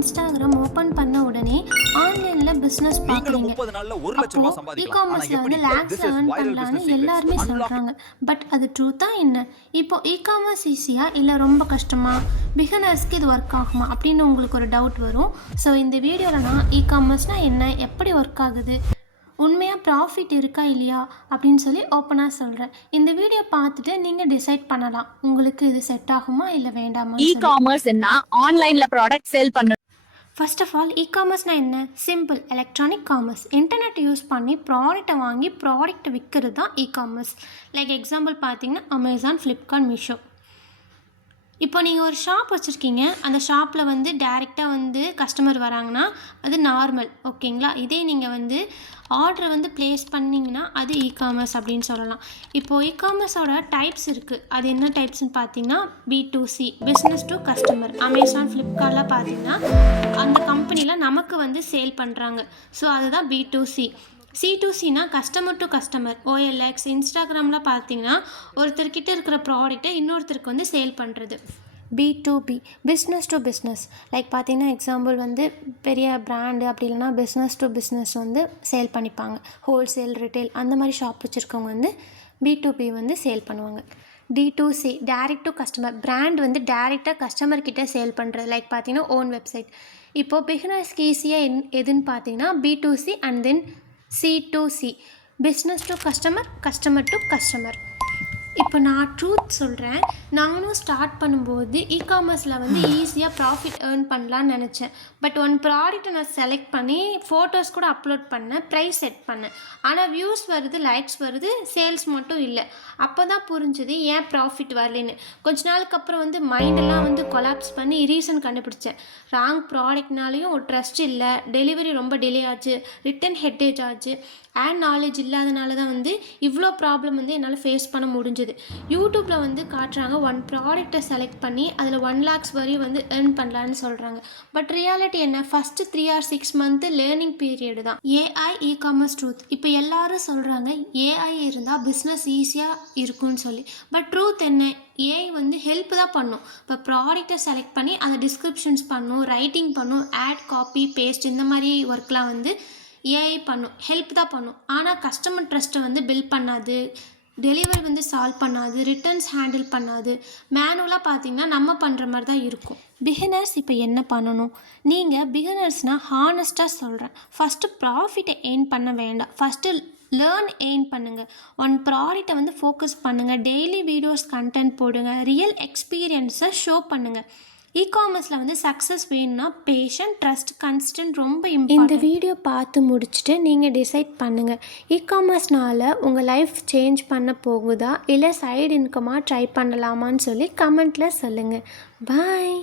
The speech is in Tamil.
இன்ஸ்டாகிராம் ஓப்பன் பண்ண உடனே ஆன்லைனில் பிஸ்னஸ் பார்க்குறீங்க. அப்போது இ-காமர்ஸில் வந்து லேக்ஸில் ஏர்ன் பண்ணலான்னு எல்லாருமே சொல்கிறாங்க. பட் அது ட்ரூத்தா என்ன? இப்போது இ-காமர்ஸ் ஈஸியாக இல்லை ரொம்ப கஷ்டமா? பிகினர்ஸ்க்கு இது ஒர்க் ஆகுமா அப்படின்னு உங்களுக்கு ஒரு டவுட் வரும். ஸோ இந்த வீடியோவில் நான் இ-காமர்ஸ்னால் என்ன, எப்படி ஒர்க் ஆகுது, உண்மையாக ப்ராஃபிட் இருக்கா இல்லையா அப்படின்னு சொல்லி ஓப்பனாக சொல்கிறேன். இந்த வீடியோ பார்த்துட்டு நீங்கள் டிசைட் பண்ணலாம் உங்களுக்கு இது செட் ஆகுமா இல்லை வேண்டாமா. இ-காமர்ஸ் என்ன, ஆன்லைன்ல ப்ராடக்ட் சேல் பண்ண. ஃபர்ஸ்ட் ஆஃப் ஆல் இ-காமர்ஸ்னால் என்ன? Simple electronic commerce. Internet use பண்ணி ப்ராடக்ட்டை வாங்கி ப்ராடக்ட்டை விற்கிறது தான் இ-காமர்ஸ். லைக் எக்ஸாம்பிள் பார்த்தீங்கன்னா அமேசான், ஃப்ளிப்கார்ட், மீஷோ. இப்போ நீங்கள் ஒரு ஷாப் வச்சுருக்கீங்க, அந்த ஷாப்பில் வந்து டைரெக்டாக வந்து கஸ்டமர் வராங்கன்னா அது நார்மல், ஓகேங்களா. இதே நீங்கள் வந்து ஆர்டரை வந்து ப்ளேஸ் பண்ணிங்கன்னா அது இ-காமர்ஸ் அப்படின்னு சொல்லலாம். இப்போது இ-காமர்ஸோட டைப்ஸ் இருக்குது. அது என்ன டைப்ஸ்னு பார்த்தீங்கன்னா B2C, business to customer. Amazon, ஃப்ளிப்கார்ட்லாம் பார்த்தீங்கன்னா அந்த கம்பெனியில் நமக்கு வந்து சேல் பண்ணுறாங்க. ஸோ அதுதான் B2C. C2Cனா கஸ்டமர் டு கஸ்டமர். OLX, இன்ஸ்டாகிராமில் பார்த்தீங்கன்னா ஒருத்தர்கிட்ட இருக்கிற ப்ராடக்ட்டை இன்னொருத்தருக்கு வந்து சேல் பண்ணுறது. B2B, business to business. Like பார்த்தீங்கன்னா எக்ஸாம்பிள் வந்து பெரிய பிராண்டு அப்படி இல்லைனா பிஸ்னஸ் டு பிஸ்னஸ் வந்து சேல் பண்ணிப்பாங்க. ஹோல்சேல், ரிட்டெயில் அந்த மாதிரி ஷாப் வச்சுருக்கவங்க வந்து B2B வந்து சேல் பண்ணுவாங்க. D2C, direct to customer. Brand வந்து டைரெக்டாக கஸ்டமர்கிட்ட சேல் பண்ணுறது. லைக் பார்த்தீங்கன்னா ஓன் வெப்சைட். இப்போது பிகினர்ஸ்க்கு ஈஸியாக எதுன்னு பார்த்தீங்கன்னா B2C and then C2C, business to customer, customer to customer. இப்போ நான் ட்ரூத் சொல்கிறேன். நானும் ஸ்டார்ட் பண்ணும்போது இ-காமர்ஸில் வந்து ஈஸியாக ப்ராஃபிட் ஏர்ன் பண்ணலான்னு நினச்சேன். பட் ஒன் ப்ராடக்ட்டை நான் செலக்ட் பண்ணி ஃபோட்டோஸ் கூட அப்லோட் பண்ணேன், ப்ரைஸ் செட் பண்ணேன். ஆனால் வியூஸ் வருது, லைக்ஸ் வருது, சேல்ஸ் மட்டும் இல்லை. அப்போ தான் புரிஞ்சுது ஏன் ப்ராஃபிட் வரலன்னு. கொஞ்ச நாளுக்கு அப்புறம் வந்து மைண்டெல்லாம் வந்து கொலாப்ஸ் பண்ணி ரீசன் கண்டுபிடிச்சேன். ராங் ப்ராடக்ட்னாலையும் ஒரு ட்ரஸ்ட் இல்லை, டெலிவரி ரொம்ப டிலே ஆச்சு, ரிட்டன் ஹெட்டேஜ் ஆச்சு, அண்ட் நாலேஜ் இல்லாதனால தான் வந்து இவ்வளோ ப்ராப்ளம் வந்து என்னால் ஃபேஸ் பண்ண முடிஞ்சுது. யூடியூப்பில் வந்து காட்டுறாங்க ஒன் ப்ராடக்ட்டை செலக்ட் பண்ணி அதில் 1 lakhs வரையும் வந்து ஏர்ன் பண்ணலான்னு சொல்கிறாங்க. பட் ரியாலிட்டி என்ன? First 3 or 6 month learning period தான். AI e-commerce truth. இப்போ எல்லாரும் சொல்கிறாங்க AI இருந்தால் பிஸ்னஸ் ஈஸியாக இருக்குன்னு சொல்லி. பட் ட்ரூத் என்ன? AI வந்து ஹெல்ப் தான் பண்ணும். இப்போ ப்ராடக்ட்டை செலக்ட் பண்ணி அதை டிஸ்கிரிப்ஷன்ஸ் பண்ணும், ரைட்டிங் பண்ணும், ஆட், காப்பி, பேஸ்ட் இந்த மாதிரி ஒர்க்லாம் வந்து AI பண்ணும், ஹெல்ப் தான் பண்ணும். ஆனால் கஸ்டமர் ட்ரஸ்ட்டை வந்து பில்ட் பண்ணாது, டெலிவரி வந்து சால்வ் பண்ணாது, ரிட்டர்ன்ஸ் ஹேண்டில் பண்ணாது. மேனுவலாக பார்த்தீங்கன்னா நம்ம பண்ணுற மாதிரி தான் இருக்கும். பிகினர்ஸ் இப்போ என்ன பண்ணணும்? நீங்கள் பிகினர்ஸ்னால் ஹானஸ்ட்டாக சொல்கிறேன், ஃபஸ்ட்டு ப்ராஃபிட்டை எய்ன் பண்ண வேண்டாம். ஃபஸ்ட்டு லேர்ன் எய்ன் பண்ணுங்கள். ஒன் ப்ராடக்ட்டை வந்து ஃபோக்கஸ் பண்ணுங்கள். டெய்லி வீடியோஸ் கண்டென்ட் போடுங்க. ரியல் எக்ஸ்பீரியன்ஸை ஷோ பண்ணுங்கள். இ-காமர்ஸில் வந்து சக்ஸஸ் வேணும்னா பேஷன், ட்ரஸ்ட், கன்சிஸ்டன்ட் ரொம்ப இம்பார்ட்டன்ட். இந்த வீடியோ பார்த்து முடிச்சுட்டு நீங்கள் டிசைட் பண்ணுங்கள். இ-காமர்ஸ்னால் உங்கள் லைஃப் சேஞ்ச் பண்ண போகுதா இல்லை சைடு இன்கமாக ட்ரை பண்ணலாமான்னு சொல்லி கமெண்ட்டில் சொல்லுங்கள். பாய்.